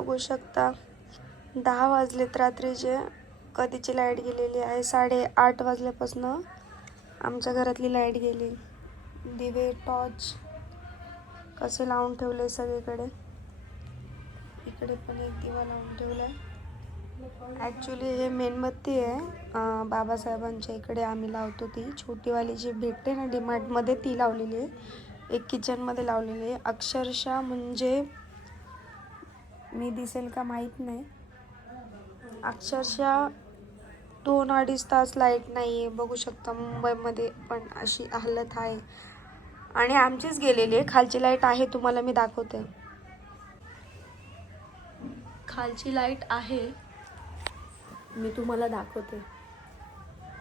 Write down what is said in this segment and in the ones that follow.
बघू शकता 10 वाजलेत रात्रीचे. कधीची लाईट गेलेली आहे. 8:30 वाजल्यापासून आमच्या घरातली लाईट गेली. दिवे टॉर्च कसे लावून ठेवले सगळीकडे. इकडे पण एक दिवा लावून ठेवलाय. ॲक्च्युली हे मेणबत्ती आहे बाबासाहेबांच्या इकडे आम्ही लावतो. ती छोटीवाली जी भेटते ना डीमार्टमध्ये ती लावलेली आहे. एक किचनमध्ये लावलेली आहे. अक्षरशः म्हणजे मी दिसेल का माहीत नाही. अक्षरशः 2-2.5 तास लाईट नाही आहे. बघू शकता मुंबईमध्ये पण अशी हालत आहे. आणि आमचीच गेलेली आहे. खालची लाईट आहे तुम्हाला मी दाखवते. खालची लाईट आहे मी तुम्हाला दाखवते.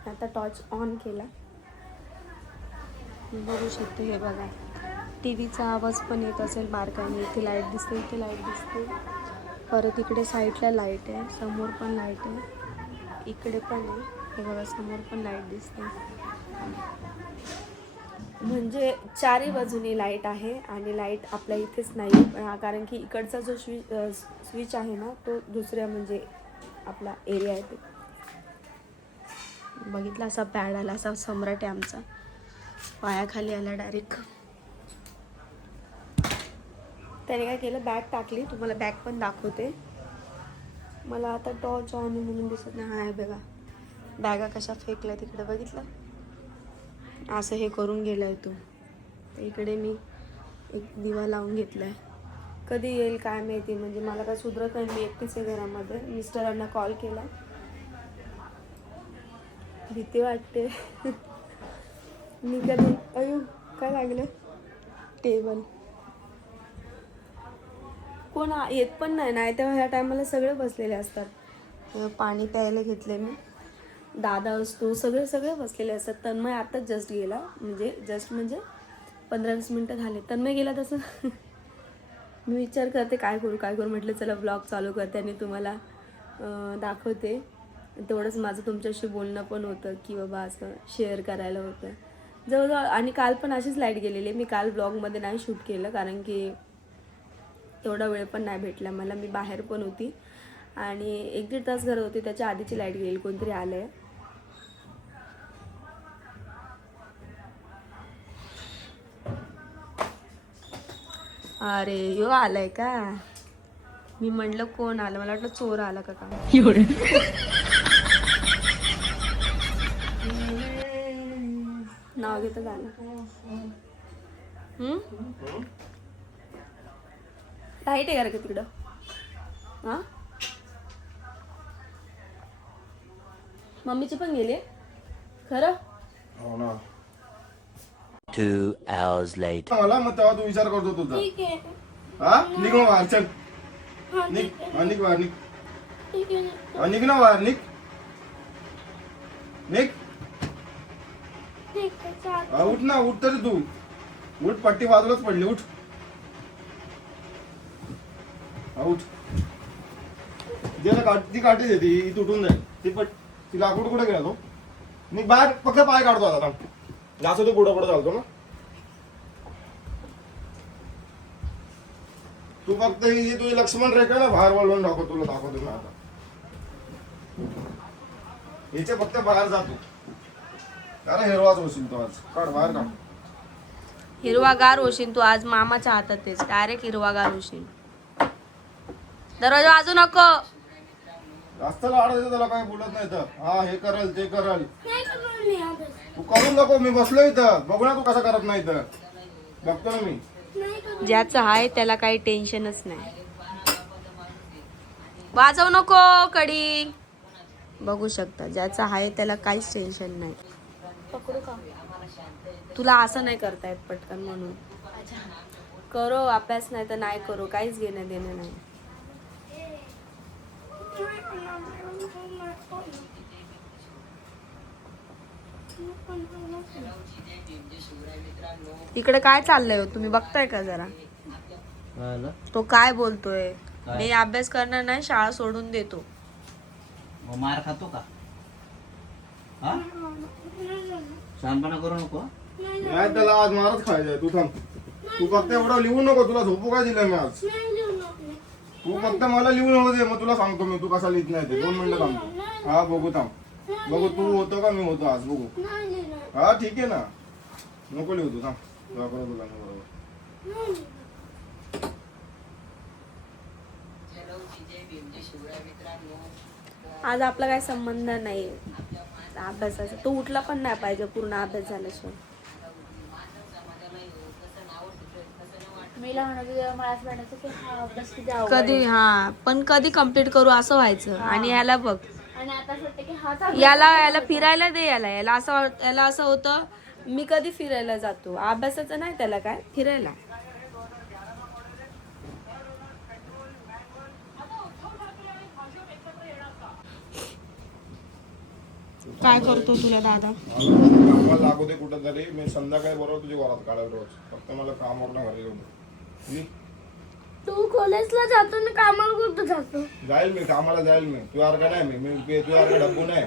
आता टॉर्च ऑन केला. बघू शकते. हे बघा टी व्हीचा आवाज पण येत असेल बारकाईने. इथे लाईट दिसते, इथे लाईट दिसते. परत इकडे साईडला लाईट आहे. समोर पण लाईट आहे. इकडे पण आहे. हे बघा समोर पण लाईट दिसते. म्हणजे चारही बाजूनी लाईट आहे. आणि लाईट आपल्या इथेच नाही कारण की इकडचा जो स्विच आहे ना तो दुसऱ्या म्हणजे आपला एरिया आहे. ते बघितला असा पॅड आला. असा सम्राट आहे आमचा. पायाखाली आला डायरेक्ट. त्याने काय केलं बॅग टाकली. तुम्हाला बॅग पण दाखवते. मला आता टॉर्च ऑन म्हणून दिसत नाही. हा बघा बॅगा कशा फेकल्या तिकडे बघितलं. असं हे करून गेलाय तो. इकडे मी एक दिवा लावून घेतलाय. कधी येईल काय माहिती. म्हणजे मला काय सुधरत नाही. मी एकटीच आहे घरामध्ये. मिस्टरांना कॉल केला. भीती वाटते. मी कधी अयो काय लागलं. टेबल कोण येत पण नाही तेव्हा ह्या टायमाला सगळे बसलेले असतात. पाणी प्यायला घेतले मी. दादा असतो सगळे बसलेले असतात. तन्मय आताच जस्ट गेला. म्हणजे 15-20 मिनटं झाले. तन्मय गेला तसं मी विचार करते काय करू म्हटलं चला ब्लॉग चालू करते आणि तुम्हाला दाखवते. तेवढंच माझं तुमच्याशी बोलणं पण होतं की बाबा असं शेअर करायला होतं जवळजवळ. आणि काल पण अशीच लाईट गेलेली. मी काल ब्लॉगमध्ये नाही शूट केलं कारण की तेवढा वेळ पण नाही भेटला मला. मी बाहेर पण होती आणि 1-1.5 तास घरात होती. त्याच्या आधीची लाईट गेली. कोणतरी आलंय. अरे यो आलाय का. मी म्हणलं कोण आलं. मला वाटलं चोर आला का काय. नाव घेतं झालं. लाईट आहे का रे तिकडं. हा मम्मीचे पण गेले खरं. हो ना. 2 hours later. मला मग तेव्हा तू विचार करतो तुझा. ठीक आहे. हा निघ मग बाहेर चल. निघ निघ बाहेर निघ. निघ ना बाहेर निघ. निघ उठ ना. उठ तरी तू. उठ पट्टी बाजूलाच पडली. उठ उठ. ती काठी दे. ती तुटून जाईल. ती लाकूड कुठे गेला तो. निघ बाहेर. फक्त पाय काढतो आता. जास्त तो पुढं चालतो ना. तू फक्त ही तुझी लक्ष्मण रेखा ना बाहेर वळवून दाखवतो. तुला दाखवतो ना आता. याचे फक्त बाहेर जातो. कारण हिरवाच होशील तो आज. काढ बाहेर काढ. हिरवागार होशील तू आज. मामाच्या हातात तेच डायरेक्ट हिरवागार होशील. दरवाजा वाजू नको. जास्त लाडायचं त्याला काही बोलत नाही तर. हा हे करल ते करल. तू करून नको. मी बसलो इथं. बघू ना तू कसं करत नाही तर. बघतो ना मी. ज्याचं आहे त्याला काही टेन्शनच नाही. वाजवू नको कडी. बघू शकता ज्याचं आहे त्याला काहीच टेन्शन नाही. पकडू का तुला असं नाही करता येत पटकन म्हणून. करो अभ्यास नाही तर नाही करो काहीच घेणं देणं नाही. इकडे काय चाललंय हो तुम्ही बघताय का जरा. तो काय बोलतोय. मी अभ्यास करणार नाही शाळा सोडून देतो. मार खातो का. शहाणपणा करू नको. नाही त्याला आज मारच खायचंय. तू थांब. तू फक्त एवढं लिहू नको. तुला झोपू काय दिलं मी आज. तू फक्त मला लिहून होऊ दे, मग तुला सांगतो मी तू कसा लिहित नाही ते. 2 मिनिटं थांबतो. हा बघू थांब. बघू तू होतो का मी होतो आज बघू. हा ठीक आहे ना. नको लिहू तू थांब. तुला बरोबर. आज आपला काही संबंध नाही अभ्यासाचा. तो उठला पण नाही पाहिजे पूर्ण अभ्यास झाल्याशिवाय. मीला म्हणत होते मला असं वाटायचं की हा अभ्यास किती अवघड कधी आहे. हा पण कधी कम्प्लीट करू असं व्हायचं. आणि याला बघ, आणि आता असं वाटतं की हाच अभ्यास याला फिरायला दे. याला असं होतं मी कधी फिरायला जातो. अभ्यासाचं नाही त्याला काय, फिरायला. काय करतो तुला दादा? कामाला लागू दे कुठं तरी. मी संध्याकाळी बरोबर तुझी वरात काढेल रोज. फक्त मला कामावर घरी येऊ दे. तू कॉलेजला जातो ना कामाला कुठं जातो? जाईल मी कामाला जाईल मी. तू यार नाही मी तू यार डब्बू नाही.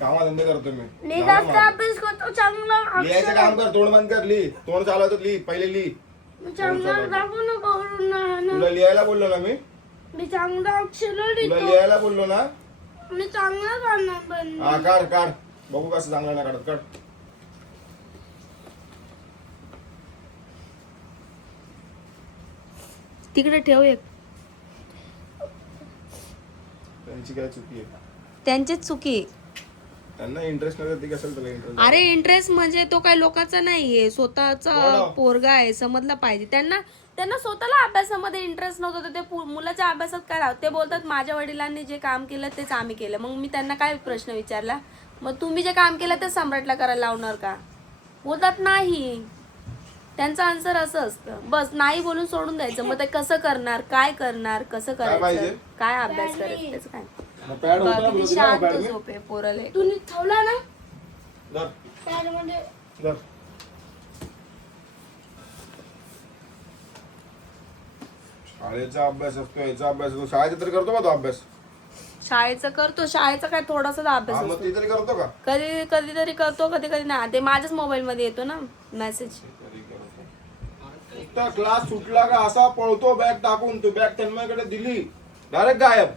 कामाधंदे करतो मी. मी जास्त अभ्यास करतो चांगला लिहायचं काम कर. तोंड बंद कर. लिही. तोंड चालवतो लिही. पहिले लिही. चांगला दाखवू नको ना. तुला लिहायला बोललो ना मी. मी चांगला अक्षर तुला लिहितो. लिहायला बोललो ना. मी चांगला करणार पण हा काढ. बघू कसं चांगलं नाही काढत. काढ. तिकडे ठेव एक. त्यांची काय चुकी आहे? त्यांचीच चुकी. त्यांना इंटरेस्ट नाही ती कशाला तुला इंटरेस्ट? अरे इंटरेस्ट म्हणजे तो काय लोकांचा नाहीये, स्वतःचा पोरगा आहे, समजलं पाहिजे. त्यांना स्वतःला अभ्यासामध्ये इंटरेस्ट नव्हता तर ते मुलाच्या अभ्यासात काय राहत. ते बोलतात माझ्या वडिलांनी जे काम केलं तेच आम्ही केलं. मग मी त्यांना काय प्रश्न विचारला, मग तुम्ही जे काम केलं ते सम्राटला करायला लावणार का? बोलतात नाही. त्यांचं आन्सर असं असतं, बस नाही बोलून सोडून द्यायचं. मग ते कसं करणार, काय करणार, कसं करायचं, काय अभ्यास करायचं, त्याचं काय. पॅड होता ना, किती शांत झोप आहे पोराले. तू ठेवला ना धर. त्यामध्ये धर. शाळेचा अभ्यास असतो, याचा अभ्यास असतो. शाळेचा तरी करतो का तो अभ्यास? शाळेचं करतो. शाळेचा काय थोडासा अभ्यास हा, मग असतो. ते तरी करतो का? कधीतरी करतो, कधी नाही. ते माझ्याच मोबाईल मध्ये येतो ना मेसेज. क्लास सुटला का असा पळतो बॅग टाकून. तू बॅग तन्मयकडे दिली डायरेक्ट गायब.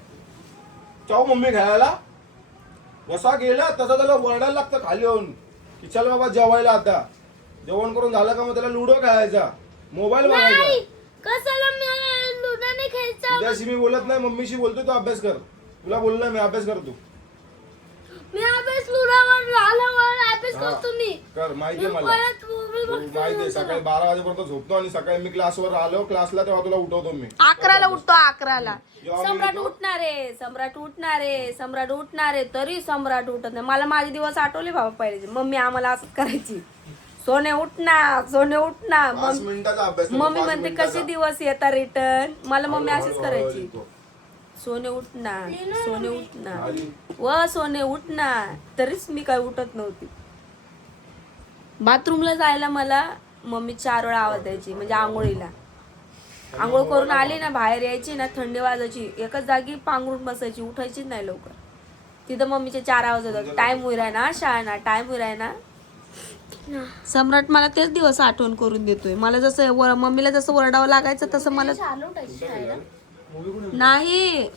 चाऊ मम्मी खेळायला. जसा गेला तसा त्याला वरडायला लागतं खाली येऊन की चल बाबा जेवायला. आता जेवण करून झालं का मग त्याला लुडो खेळायचा, मोबाईल बघायचा. कशाला मी लुडाने खेळायचं? तुझ्याशी मी बोलत नाही, मम्मीशी बोलतो. तू अभ्यास कर. तुला बोललोय मी अभ्यास करतो. मी अभ्यास लुडावर आल्यावर अभ्यास करतो मी. कर. माहितीये मला. माहितीये. सकाळी 12 वाजेपर्यंत झोपतो आणि सकाळी मी क्लासवर आलो क्लासला तेव्हा तुला उठवतो मी. 11ला उठतो. 11ला जेव्हा मी सम्राट उठतो- सम्राट उठणारे तरी सम्राट उठत नाही. मला माझे दिवस आठवले बाबा पहिले. मम्मी आम्हाला असंच करायची. सोने उठना 5 मिनिटाचा अभ्यास करतो, मम्मी 5 म्हणते मिनिटाचा. कसे दिवस येतात रिटर्न. मला मम्मी अशीच हळूहळू करायची. लिहितो. सोने उठना आली. सोने उठना. तरीच मी काय उठत नव्हती. बाथरूमला जायला मला मम्मी 4 वेळा आवाज द्यायची. म्हणजे आंघोळीला. आंघोळ करून आली ना, बाहेर यायची ना, थंडी वाजायची. एकच जागी पांघरून बसायची, उठायचीच नाही लवकर. तिथं मम्मीचे 4 आवाज होतात. टाइम होईल आहे ना शाळा, टाइम होईल आहे ना. सम्राट मला तेच दिवस आठवण करून देतोय. मला जसं मम्मीला जसं ओरडावं लागायचं तसं मला नाही.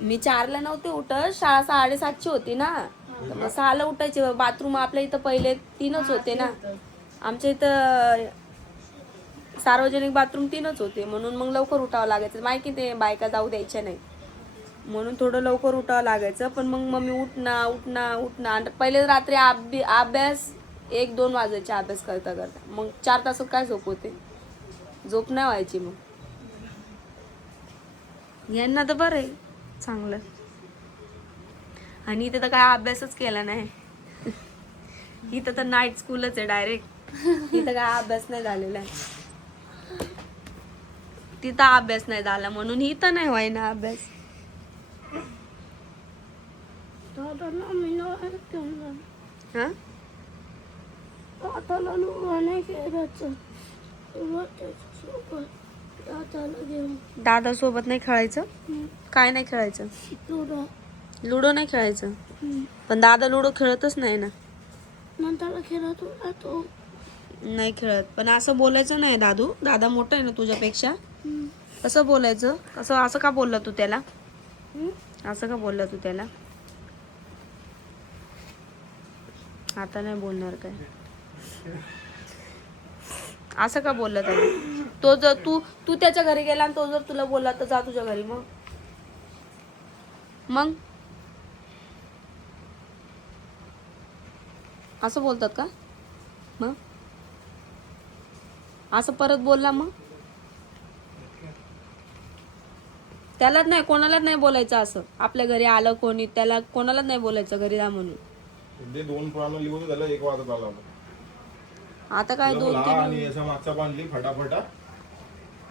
मी 4ला नव्हते उठत. शाळा 7:30ची होती ना, तर मग 6ला उठायचे. बाथरूम आपल्या इथं पहिले 3च होते ना. आमच्या इथं सार्वजनिक बाथरूम 3च होते. म्हणून मग लवकर उठावं लागायचं. माहिती ते बायका जाऊ द्यायच्या नाही म्हणून थोडं लवकर उठावं लागायचं. पण मग मम्मी उठना. आणि पहिले रात्री अभ्यास 1-2 वाजायचे अभ्यास करता. मग 4 तासात काय झोप होते? झोप नाही व्हायची. मग यांना तर बरं आहे चांगलं. आणि इथे तर काय अभ्यासच केला नाही. इथं तर नाईट स्कूलच आहे डायरेक्ट. इथं काय अभ्यास नाही झालेला आहे. तिथं अभ्यास नाही झाला म्हणून इथं नाही व्हाय ना अभ्यास. हा दादा सोबत नाही खेळायचं. काय नाही खेळायचं? लुडो नाही खेळायचं. पण दादा लुडो खेळतच नाही ना. नाही खेळत. पण असं बोलायचं नाही दादा मोठा आहे ना तुझ्यापेक्षा. कसं बोलायचं? असं का बोलला तू त्याला? असं का बोलला तू त्याला? आता नाही बोलणार काय? असं का बोलला त्याला? तो जर तू त्याच्या घरी गेला आणि तो जर तुला बोलला तर जा तुझ्या घरी. मग असं बोलतात का? मग असं परत बोलला मग? त्यालाच नाही, कोणालाच नाही बोलायचं असं. आपल्या घरी आलं कोणी त्याला कोणालाच नाही बोलायचं घरी जा म्हणून. ते 2 पुराण लिहून त्याला 1 वाजत आला होता. आता काय 2-3 आणि याच्या मागचा बांधली फटाफटा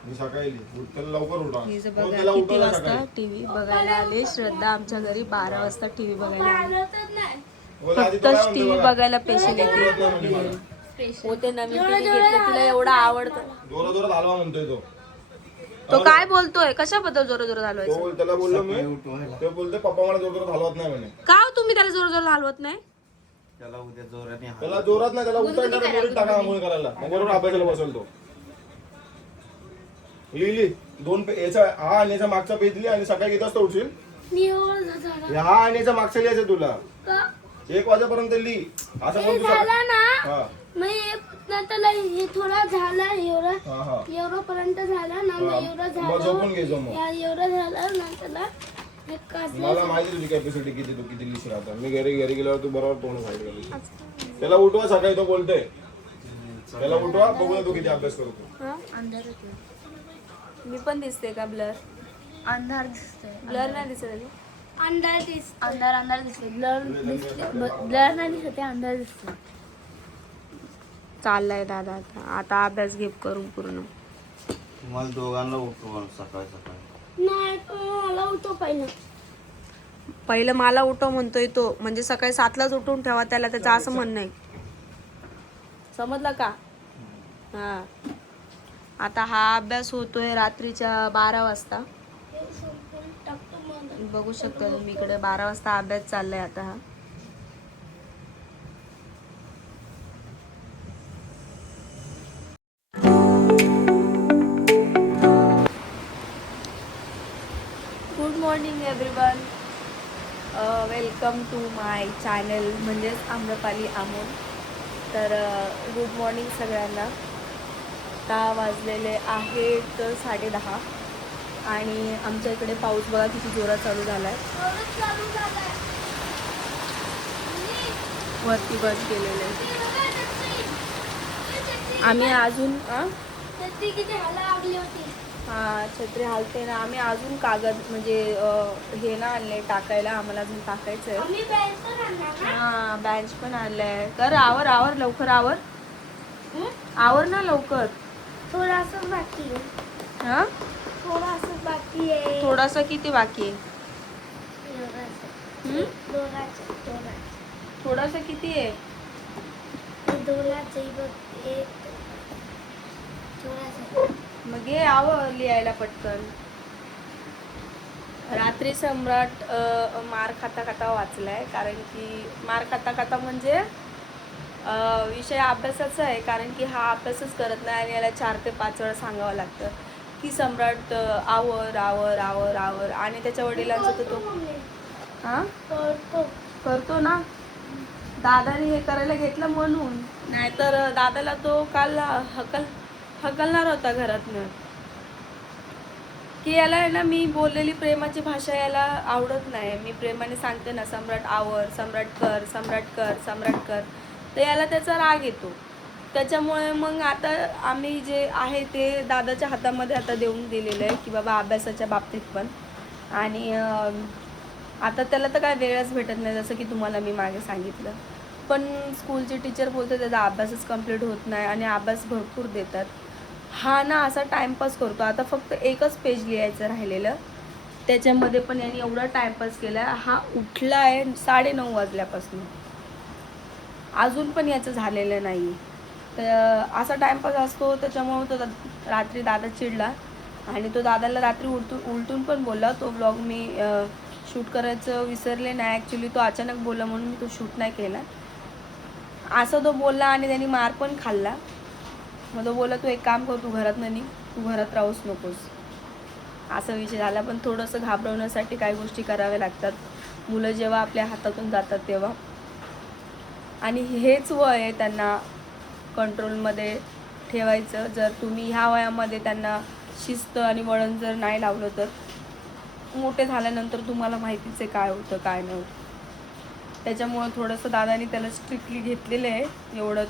मी सकाळी त्याला लवकर उठा. हे त्याला बघा किती उठवलं वाजता सकाळी. टीव्ही बघायला आले. श्रद्धा आमच्या घरी 12 वाजता टीव्ही बघायला आली. हलतच नाही. बोल आधी तो काय फक्तच म्हणतो टीव्ही बघा. बघायला पेशल येते. हो ते नवीन टीव्ही घेतलं तिला एवढं आवडतं. जोरात हलवा म्हणतोय तो. तो काय बोलतोय? कशाबद्दल जोर हलवायचं? त्याला बोललो मी, ते बोलते पप्पा मला जोरात हलवत नाही म्हणे. का हो तुम्ही त्याला जोर हलवत नाही? त्याला उद्या जोराने त्याला जोरात नाही, त्याला उठायला जोरात टाका आंघोळ करायला. मग बरोबर अभ्यासाला बसवतो. लिहिली 2 याचा हा आणि याचा मागचा पेज लिही आणि सकाळी किती वाजता उठशील? मी एवढं झालं. हा आणि याचा मागचा लिहायचं तुला का? 1 वाजेपर्यंत लिही. असं हे बोलतो झालं ना हा मग नंतर हे थोडा झाला एवढा हा हा एवढं पर्यंत झाला ना मग एवढं मग झोपून घे झालं मग. एवढं झालं नंतर हे कसं मला माहिती तुझी कॅपॅसिटी किती, तू किती लिहिशील. आता मी घरी गेल्यावर तू बरोबर तोंड साईड केली. त्याला उठवा सकाळी, तो बोलतोय. त्याला उठवा, बघूया तू किती अभ्यास करतो. मी पण दिसते का ब्लर? अंधार दिसतोय. ब्लर नाही दिसत आहे? अंदाज दिस अंधार दिसतोय. ब्लर नाही दिसत, अंधार दिसतोय. चाललाय दादा आता अभ्यास घेप करून पूर्ण. तुम्हाला दोघांना उठवा सकाळी. नाही तो मला उठव पहिलं मला उठव म्हणतोय तो. म्हणजे सकाळी 7लाच उठून ठेवा त्याला, त्याचं असं म्हणणं आहे. समजलं का? हा आता हा अभ्यास होतोय रात्रीच्या 12 वाजता. बघू शकता तुम्ही इकडे 12 वाजता अभ्यास चाललाय आता हा. Good morning everyone. Welcome to my channel म्हणजेच आम्रपाली आमोल. तर गुड मॉर्निंग सगळ्यांना. आता वाजलेले आहेत 10:30 आणि आमच्या इकडे पाऊस बघा किती जोरात चालू झाला आहे. वरती बस गेलेले आम्ही अजून किती हाला लागली होती. हा छत्री हालते ना. आम्ही अजून कागद म्हणजे हे ना आणले टाकायला. आम्हाला अजून टाकायचं आहे. आम्ही बँक पण आणणार ना. हा बेंच पण आणलाय. कर आवर लवकर आवर ना लवकर. थोडासा बाकी आहे. हा थोडासा बाकी आहे. थोडासा किती बाकी आहे? थोडासा किती आहे? मग घे आवर लिहायला पटकन. रात्री सम्राट मार खाता वाचलाय. कारण की मार खाता म्हणजे विषय अभ्यासाचा आहे. कारण की हा अभ्यासच करत नाही आणि याला 4 ते 5 वेळा सांगावं लागतं की सम्राट आवर आवर आवर आवर. आणि त्याच्या वडिलांचं तर तो हा करतो ना. दादाने हे करायला घेतलं म्हणून, नाहीतर दादाला तो काल हकलणार होता घरातनं. की याला आहे ना मी बोललेली प्रेमाची भाषा याला आवडत नाही. मी प्रेमाने सांगते ना सम्राट आवर, सम्राट कर, तर याला त्याचा राग येतो. त्याच्यामुळे मग आता आम्ही जे आहे ते दादाच्या हातामध्ये आता देऊन दिलेलं आहे की बाबा अभ्यासाच्या बाबतीत पण. आणि आता त्याला तर काय वेळच भेटत नाही, जसं की तुम्हाला मी मागे सांगितलं. पण स्कूलची टीचर बोलते त्याचा अभ्यासच कंप्लीट होत नाही आणि अभ्यास भरपूर देतात. हा ना असा टाइमपास करतो. आता फक्त 1च पेज लिहायचं राहिलेलं, त्याच्यामध्ये पण याने एवढा टाइमपास केला. हा उठला आहे 9:30 वाजल्यापासून, अजून पण याचं झालेलं नाही. तर असा टाइमपास असतो. त्याच्यामुळे तो रात्री दादा चिडला आणि तो दादाला रात्री उलटून पण बोलला. तो ब्लॉग मी शूट करायचं विसरले नाही. ॲक्च्युली तो अचानक बोलला म्हणून मी तो शूट नाही केला. असं तो बोलला आणि त्यांनी मार पण खाल्ला. मग तो बोलला तू एक काम कर, तू घरात नाही, तू घरात राहूच नकोस. असा विषय झाला. पण थोडंसं घाबरवण्यासाठी काही गोष्टी कराव्या लागतात मुलं जेव्हा आपल्या हातातून जातात तेव्हा. आणि हेच वय आहे त्यांना कंट्रोलमध्ये ठेवायचं. जर तुम्ही ह्या वयामध्ये त्यांना शिस्त आणि वळण जर नाही लावलं तर मोठे झाल्यानंतर तुम्हाला माहितीच आहे काय होतं काय नाही होतं. त्याच्यामुळं थोडंसं दादानी त्याला स्ट्रिक्टली घेतलेलं आहे एवढं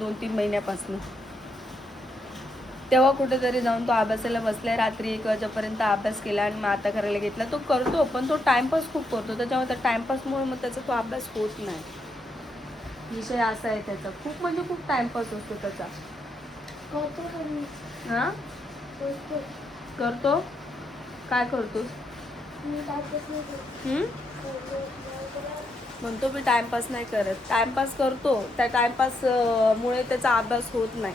2-3 महिन्यापासून. तेव्हा कुठेतरी जाऊन तो अभ्यासाला बसलाय. रात्री 1 वाजेपर्यंत अभ्यास केला आणि मग आता करायला घेतला. तो करतो पण तो टाइमपास खूप करतो. त्याच्यामुळे त्या टाइमपासमुळे मग त्याचा तो अभ्यास होत नाही. विषय असा आहे त्याचा. खूप म्हणजे खूप टाइमपास असतो त्याचा. हां करतो. काय करतो? म्हणतो मी टाइमपास नाही करत. टाइमपास करतो. त्या टाइमपास मुळे त्याचा अभ्यास होत नाही.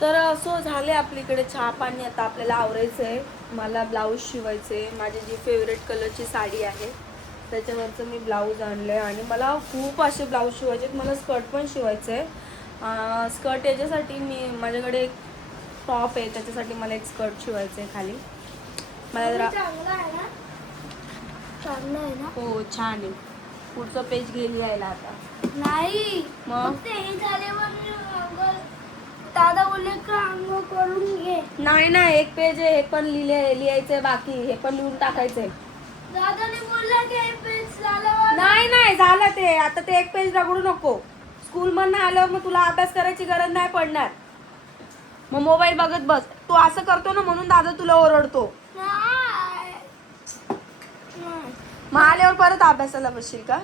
तर असं झाले आपल्याकडे चहा पाणी. आता आपल्याला आवरायचं आहे. मला ब्लाऊज शिवायचे. माझी जी फेवरेट कलरची साडी आहे त्याच्यावरचं मी ब्लाऊज आणलं आहे. आणि मला खूप असे ब्लाऊज शिवायचे आहेत. मला स्कर्ट पण शिवायचं आहे. स्कर्ट याच्यासाठी मी माझ्याकडे एक टॉप आहे त्याच्यासाठी मला एक स्कर्ट शिवायचं आहे खाली. मला जरा चांगलं आहे ना? हो छान आहे. पुढचं पेज घे लिहायला आता. नाही मग? फक्त हे झाल्यावर दादा बोलले का अंघोळ करून घे. नाही एक पेज आहे. हे पण लिहायचंय बाकी. हे पण लिहून टाकायचंय. दादाने बोलला की हे पेज झाल्यावर नाही झालं ते. आता ते एक पेज रगडू नको. स्कूल मधनं आल्यावर मग तुला अभ्यास करायची गरज नाही पडणार. मग मोबाईल बघत बस. तू असं करतो ना म्हणून दादा तुला ओरडतो. नाही. मग आल्यावर परत अभ्यासाला बसशील का?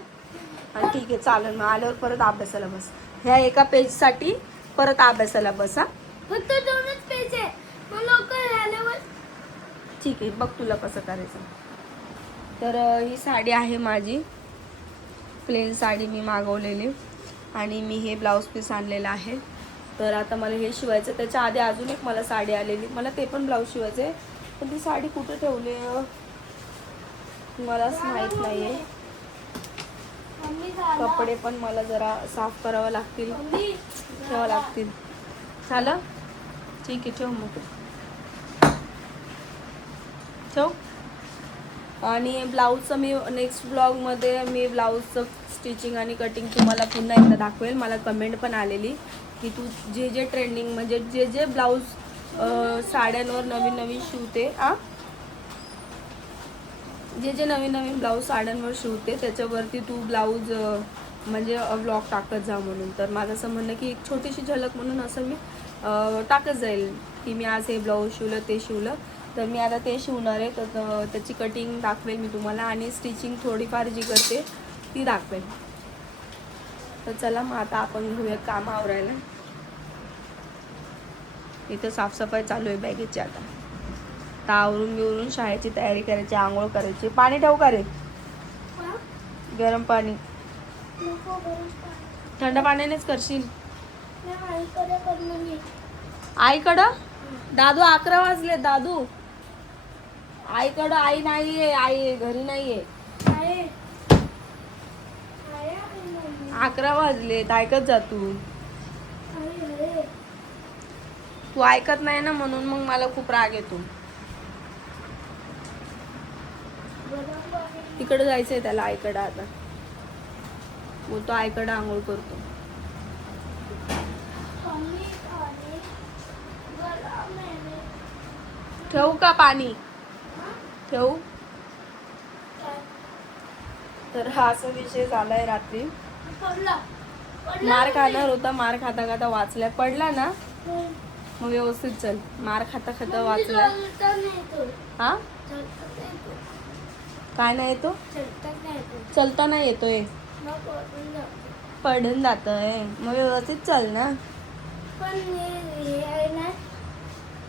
ठीक आहे चालेल. मग आल्यावर परत अभ्यासाला बस. ह्या एका पेजसाठी परत अभ्यासाला बस. हा फक्त 2च पेज आहे. मग लवकर झाल्यावर ठीक आहे. बघ तुला कसं करायचं. तर ही साडी आहे माझी. प्लेन साडी मी मागवलेली. आणि मी हे ब्लाऊज पीस आणलेलं आहे. तर आता मला हे शिवायचं. त्याच्या आधी अजून एक मला साडी आलेली. मला ते पण ब्लाऊज शिवायचं आहे. पण ती साडी कुठे ठेवली मलाच माहीत नाही आहे. मम्मी झालं. कपडे पण मला जरा साफ करावं लागतील. मम्मी ठेवावं लागतील. झालं? ठीक आहे ठेव मग. ठेव. आणि ब्लाऊजचं मी नेक्स्ट ब्लॉगमध्ये मी ब्लाऊजचं स्टिचिंग आणि कटिंग तुम्हाला पुन्हा एकदा दाखवेल. मला कमेंट पण आलेली की तू जे ट्रेंडिंग म्हणजे जे ब्लाऊज साड्यांवर नवीन शिवते जे नवीन ब्लाऊज साड्यांवर शिवते त्याच्यावरती तू ब्लाऊज म्हणजे ब्लॉग टाकत जा म्हणून. तर माझं असं म्हणणं की एक छोटीशी झलक म्हणून असं मी टाकत जाईल की मी आज हे ब्लाऊज शिवलं ते शिवलं. तर मी आता ते शिवणार आहे. तर त्याची कटिंग दाखवेल मी तुम्हाला. आणि स्टिचिंग थोडीफार जी करते ती दाखवेल. तर चला मग आता आपण घेऊया काम आवरायला. इथं साफसफाई चालू आहे बॅगेची. आता आवरून बिवरून शाळेची तयारी करायची. आंघोळ करायची. पाणी ठेवू का रे? गरम पाणी. नको गरम थंड पाण्यानेच करशील? नाही आईकडे करणार नाही. आईकडं? दादू 11 वाजले. दादू आईकडं. आई नाहीये. आई घरी नाहीये. आहे. आहे मम्मी. 11 वाजले. ऐकत जा तू. आहे. तू ऐकत नाही ना म्हणून मग मला खूप राग येतो. गरम पाणी. तिकडे जायचंय त्याला आईकडं आता. मग तो आईकडं आंघोळ करतो. मम्मी पाणी गरम आहे. ठेवू का पाणी? ठेवू? तर हा असा विषय झालाय. रात्री पडला. मार खाणार होता. मार खाता खाता वाचलाय. पडला ना मग व्यवस्थित चल. मार खाता खाता वाचलाय. चलता नाही तो. हा चलता नाही तो. काय नाही येतो? चलता नाही तो. चलता नाही येतोय. मग पडून जातो. पडून जातोय. मग व्यवस्थित चल ना. पण हे आहे ना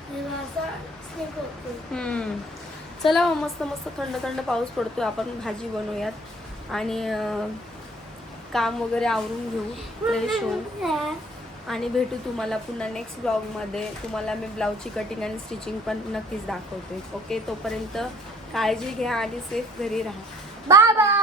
हे असं स्लिप होतो. चला मस्त मस्त थंड पाऊस पडतोय. आपण भाजी बनवूयात आणि काम वगैरे आवरून घेऊ. फ्रेश होऊ आणि भेटू तुम्हाला पुन्हा नेक्स्ट ब्लॉगमध्ये. तुम्हाला मी ब्लाऊजची कटिंग आणि स्टिचिंग पण नक्कीच दाखवते. ओके तोपर्यंत काळजी घ्या आणि सेफ घरी राहा. Bye bye.